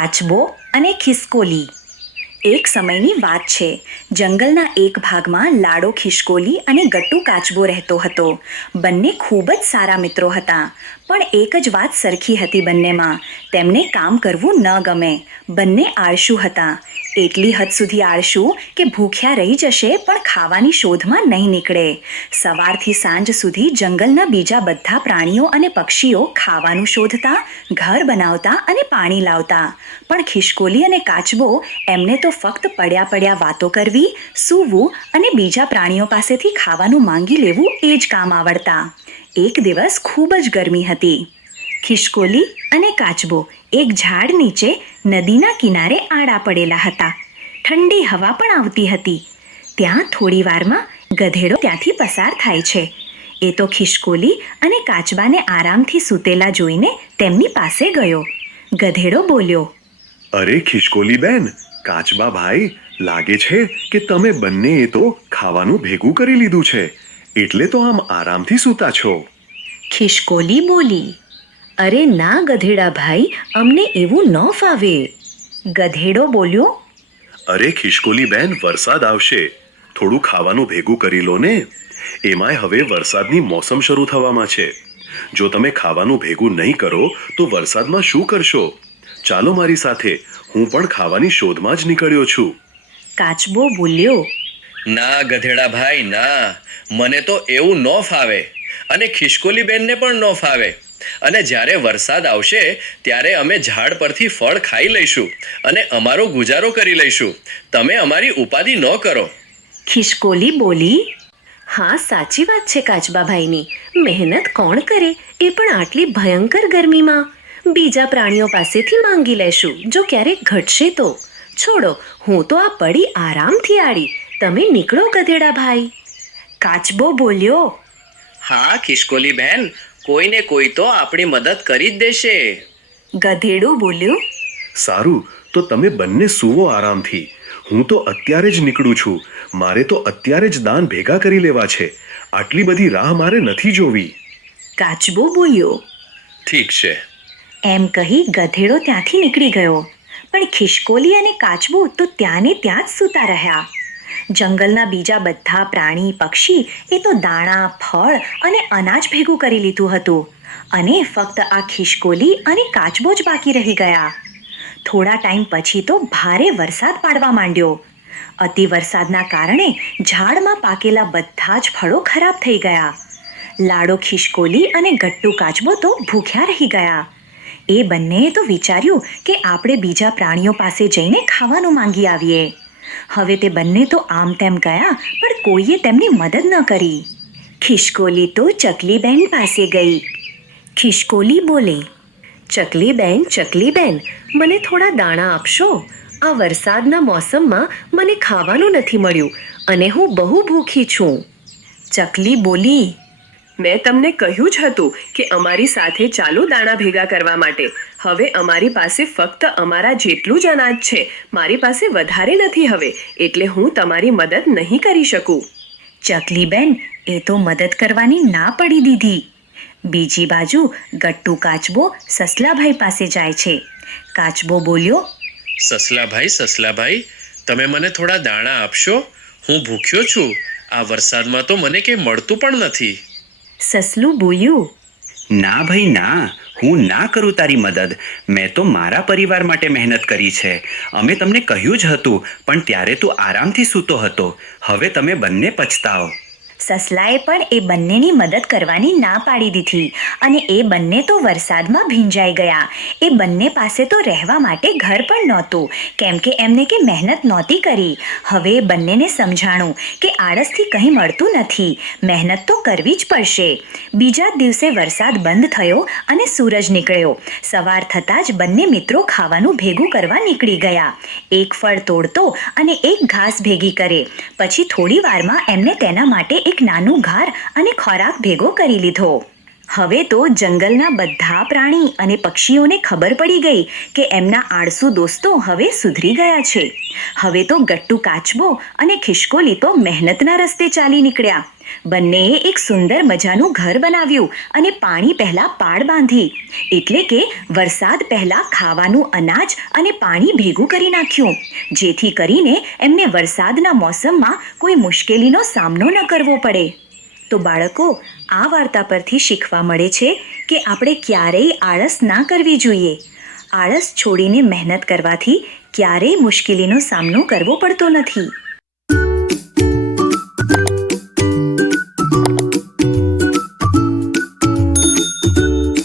કાચબો અને ખિસકોલી. એક સમયની વાત છે. જંગલના એક ભાગમાં લાડો ખિસકોલી અને ગટ્ટુ કાચબો રહેતો હતો. બંને ખૂબ જ સારા મિત્રો હતા. પણ એક જ વાત સરખી હતી બંનેમાં, તેમને કામ કરવું ન ગમે. બંને આળસુ હતા. એટલી હદ સુધી આળસુ કે ભૂખ્યા રહી જશે પણ ખાવાની શોધમાં નહીં નીકળે. સવારથી સાંજ સુધી જંગલના બીજા બધા પ્રાણીઓ અને પક્ષીઓ ખાવાનું શોધતા, ઘર બનાવતા અને પાણી લાવતા. પણ ખિસકોલી અને કાચબો એમને તો ફક્ત પડ્યા પડ્યા વાતો કરવી, સૂવું અને બીજા પ્રાણીઓ પાસેથી ખાવાનું માંગી લેવું એ જ કામ આવડતા. એક દિવસ ખૂબ જ ગરમી હતી. ખિસકોલી અને કાચબો એક ઝાડ નીચે નદીના કિનારે આડા પડેલા હતા. ઠંડી હવા પણ આવતી હતી. ત્યાં થોડી વારમાં ગધેડો ત્યાંથી પસાર થાય છે. એ તો ખિસકોલી અને કાચબાને આરામથી સૂતેલા જોઈને તેમની પાસે ગયો. ગધેડો બોલ્યો, અરે ખિસકોલી બેન, કાચબા ભાઈ, લાગે છે કે તમે બંનેએ તો ખાવાનું ભેગું કરી લીધું છે, એટલે તો આમ આરામથી સૂતા છો. ખિસકોલી બોલી, અરે ના ગધેડા ભાઈ, અમને એવું ન ફાવે. ગધેડો બોલ્યો, અરે ખિસકોલી બેન, વરસાદ આવશે, થોડું ખાવાનું ભેગું કરી લો ને. એમાંય હવે વરસાદની મોસમ શરૂ થવામાં છે. જો તમે ખાવાનું ભેગું નહીં કરો તો વરસાદમાં શું કરશો? ચાલો મારી સાથે, હું પણ ખાવાની શોધમાં જ નીકળ્યો છું. કાચબો બોલ્યો, ના ગધેડા ભાઈ ના, મને તો એવું ન ફાવે અને ખિસકોલી બેનને પણ ન ફાવે. અને જ્યારે વરસાદ આવશે ત્યારે અમે ઝાડ પરથી ફળ ખાઈ લઈશું અને અમારો ગુજારો કરી લઈશું. તમે અમારી ઉપાધિ ન કરો. ખિસકોલી બોલી, હા સાચી વાત છે કાચબાભાઈની. મહેનત કોણ કરે, એ પણ આટલી ભયંકર ગરમીમાં. બીજા પ્રાણીઓ પાસેથી માંગી લેશું, જો ક્યારેક ઘટશે તો. છોડો, હું તો આ પડી આરામથી આડી. તમે નીકળો ગધેડા ભાઈ. કાચબો બોલ્યો, હા ખિસકોલી બેન, કોઈને કોઈ તો આપણી મદદ કરી જ દેશે. ગધેડું બોલ્યું, સારું, તો તમે બંને સૂવો આરામથી. હું તો અત્યારે જ નીકળું છું. મારે તો અત્યારે જ દાન ભેગા કરી લેવા છે. આટલી બધી રાહ મારે નથી જોવી. કાચબો બોલ્યો. ઠીક છે. એમ કહી ગધેડો ત્યાંથી નીકળી ગયો. પણ ખિસકોલી અને કાચબો તો ત્યાં ને ત્યાં જ સૂતા રહ્યા. જંગલના બીજા બધા પ્રાણી પક્ષી એ તો દાણા, ફળ અને અનાજ ભેગું કરી લીધું હતું. અને ફક્ત આ ખિસકોલી અને કાચબો જ બાકી રહી ગયા. થોડા ટાઈમ પછી તો ભારે વરસાદ પાડવા માંડ્યો. અતિ વરસાદના કારણે ઝાડમાં પાકેલા બધા જ ફળો ખરાબ થઈ ગયા. લાડો ખિસકોલી અને ગટ્ટુ કાચબો તો ભૂખ્યા રહી ગયા. એ બંનેએ તો વિચાર્યું કે આપણે બીજા પ્રાણીઓ પાસે જઈને ખાવાનું માંગી આવીએ. હવે તે બંને તો આમ તેમ ગયા, પણ કોઈએ તેમની મદદ ન કરી. ખિસકોલી તો ચકલીબેન પાસે ગઈ. ખિસકોલી બોલે, ચકલીબેન, મને થોડા દાણા આપશો? આ વરસાદના મોસમમાં મને ખાવાનું નથી મળ્યું અને હું બહુ ભૂખી છું. ચકલી બોલી, મેં તમને કહ્યું જ હતું કે અમારી સાથે ચાલો દાણા ભેગા કરવા માટે. હવે અમારી પાસે ફક્ત અમારા જેટલું જ અનાજ છે. મારી પાસે વધારે નથી હવે, એટલે હું તમારી મદદ નહીં કરી શકું. ચકલીબેન એ તો મદદ કરવાની ના પડી દીધી. બીજી બાજુ ગટ્ટુ કાચબો સસલાભાઈ પાસે જાય છે. કાચબો બોલ્યો, સસલાભાઈ, તમે મને થોડા દાણા આપશો? હું ભૂખ્યો છું. આ વરસાદમાં તો મને કંઈ મળતું પણ નથી. સસલું બોલ્યું, ના ભાઈ ના, હું ના કરું તારી મદદ. મેં તો મારા પરિવાર માટે મહેનત કરી છે. અમે તમને કહ્યું જ હતું, પણ ત્યારે તું આરામથી સૂતો હતો. હવે તમે બંને પછતાઓ. સસલાએ પણ એ બંનેની મદદ કરવાની ના પાડી દીધી અને એ બંને તો વરસાદમાં ભીંજાઈ ગયા. એ બંને પાસે તો રહેવા માટે ઘર પણ નહોતું, કેમ કે એમને કે મહેનત નહોતી કરી. હવે એ બંનેને સમજાણું કે આળસથી કંઈ મળતું નથી, મહેનત તો કરવી જ પડશે. બીજા જ દિવસે વરસાદ બંધ થયો અને સૂરજ નીકળ્યો. સવાર થતાં જ બંને મિત્રો ખાવાનું ભેગું કરવા નીકળી ગયા. એક ફળ તોડતો અને એક ઘાસ ભેગી કરે. પછી થોડી વારમાં એમને તેના માટે એક નાનું ઘર અને ખોરાક ભેગો કરી લીધો. હવે તો જંગલના બધા પ્રાણી અને પક્ષીઓને ખબર પડી ગઈ કે એમના આળસુ દોસ્તો હવે સુધરી ગયા છે. હવે તો ગટ્ટુ કાચબો અને ખિસકોલી તો મહેનતના રસ્તે ચાલી નીકળ્યા. બંનેએ એક સુંદર મજાનું ઘર બનાવ્યું અને પાણી પહેલા પાળ બાંધી, એટલે કે વરસાદ પહેલા ખાવાનું અનાજ અને પાણી ભેગું કરી નાખ્યું, જેથી કરીને એમને વરસાદના મોસમમાં કોઈ મુશ્કેલીનો સામનો ન કરવો પડે. તો બાળકો, આ વાર્તા પરથી શીખવા મળે છે કે આપણે ક્યારેય આળસ ના કરવી જોઈએ. આળસ છોડીને મહેનત કરવાથી ક્યારેય મુશ્કેલીનો સામનો કરવો પડતો નથી.